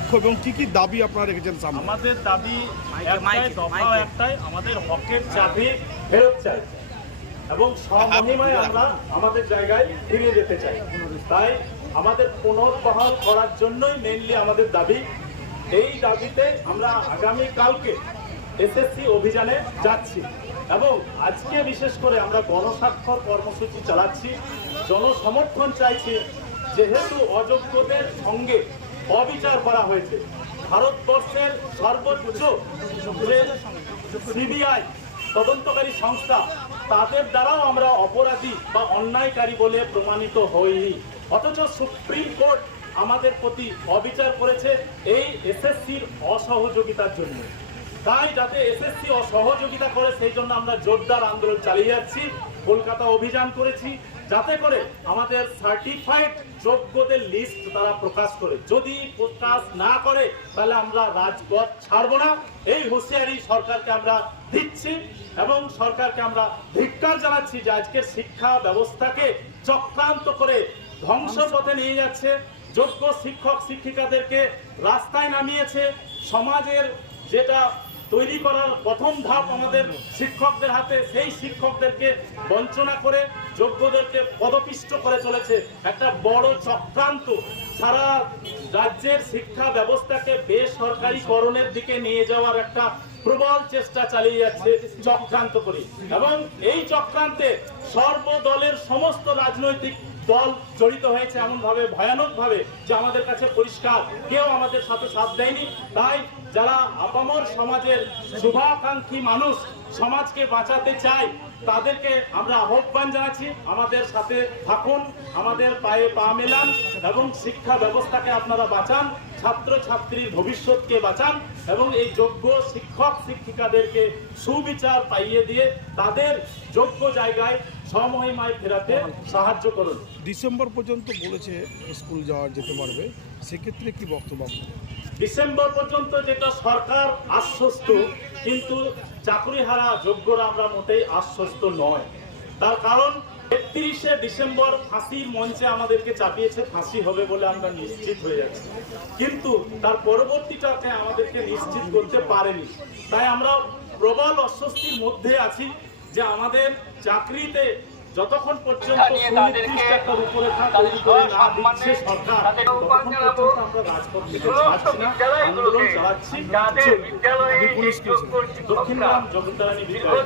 বিক্ষোভ এবং কি কি দাবি আপনারা রেখেছেন সামনে? আমাদের দাবি একটাই দফা একটাই আমাদের হকের চাবি ফেরত চাই। এবং স্বমহিমায় আমরা আমাদের জায়গায় ফিরে যেতে চাই। তাই আমাদের পুনর্বহাল করার জন্যই মেনলি আমাদের দাবি। এই দাবিতে আমরা আগামী কালকে এসএসসি অভিযানে যাচ্ছি এবং আজকে বিশেষ করে আমরা গণস্বাক্ষর কর্মসূচি চালাচ্ছি। জনসমর্থন চাইছি যেহেতু অযোগ্যদের সঙ্গে অবিচার করা হয়েছে। ভারতবর্ষের সর্বোচ্চ সিবিআই তদন্তকারী সংস্থা, তাদের দ্বারাও আমরা অপরাধী বা অন্যায়কারী বলে প্রমাণিত হইনি। অথচ সুপ্রিম কোর্ট আমাদের প্রতি অবিচার করেছে এই এসএসসির অসহযোগিতার জন্য। তাই যাতে এসএসসি অসহযোগিতা করে, সেই জন্য আমরা জোরদার আন্দোলন চালিয়ে যাচ্ছি। কলকাতা অভিযান করেছি। যাতে করে আমাদের সার্টিফাইড যোগ্যদের লিস্ট তারা প্রকাশ করে। যদি প্রকাশ না করে, তাহলে আমরা রাজপথ ছাড়বো না। এই হুঁশিয়ারি সরকারকে আমরা দিচ্ছি এবং সরকারকে আমরা ধিক্কার জানাচ্ছি যে আজকের শিক্ষা ব্যবস্থাকে চক্রান্ত করে ধ্বংস পথে নিয়ে যাচ্ছে। যোগ্য শিক্ষক, শিক্ষিকাদেরকে রাস্তায় নামিয়েছে। সমাজের যেটা তৈরি করার প্রথম ধাপ আমাদের শিক্ষকদের হাতে, সেই শিক্ষকদেরকে বঞ্চনা করে, যোগ্যদেরকে পদপিষ্ট করে চলেছে একটা বড় চক্রান্ত। সারা রাজ্যের শিক্ষা ব্যবস্থাকে বেসরকারীকরণের দিকে নিয়ে যাওয়ার একটা প্রবল চেষ্টা চালিয়ে যাচ্ছে চক্রান্ত করে। এবং এই চক্রান্তে সর্বদলের সমস্ত রাজনৈতিক দল জড়িত হয়েছে এমনভাবে, ভয়ানকভাবে ভয়ানক ভাবে যে আমাদের কাছে পরিষ্কার। কেউ আমাদের সাথে সাথ দেয়নি। তাই যারা আপামর সমাজের শুভাকাঙ্ক্ষী মানুষ, সমাজকে বাঁচাতে চায় তাদেরকে আমরা আহ্বান জানাচ্ছি আমাদের সাথে থাকুন আমাদের পায়ে পা মেলান এবং শিক্ষা ব্যবস্থাকে আপনারা বাঁচান ছাত্র ছাত্রীর ভবিষ্যৎকে বাঁচান এবং এই যোগ্য শিক্ষক শিক্ষিকাদেরকে সুবিচার পাইয়ে দিয়ে তাদের যোগ্য জায়গায় সমহিমায় ফেরাতে সাহায্য করুন। ডিসেম্বর পর্যন্ত বলেছে স্কুল যাওয়া যেতে পারবে সেক্ষেত্রে কি বক্তব্য ডিসেম্বর পর্যন্ত যেটা সরকার আশ্বস্ত কিন্তু চাকরি হারা যোগ্যরা আমরা মোটেই আশ্বস্ত নয়। তার কারণ, একত্রিশে ডিসেম্বর ফাঁসির মঞ্চে আমাদেরকে চাপিয়েছে, ফাঁসি হবে বলে আমরা নিশ্চিত হয়ে যাচ্ছি। কিন্তু তার পরবর্তীটাকে আমাদেরকে নিশ্চিত করতে পারেনি। তাই আমরা প্রবল অস্বস্তির মধ্যে আছি যে আমাদের চাকরিতে যতক্ষণ পর্যন্ত সুনির্দিষ্ট রূপরেখা তৈরি করে না দিচ্ছে সরকার ততক্ষণ পর্যন্ত আমরা রাজপথ থেকে ছাড়ছি না আন্দোলন চালাচ্ছি যাদের চলবে। বিদ্যালয়ে আপনি পুলিশ দক্ষিণগ্রাম শিক্ষকরা বিদ্যালয়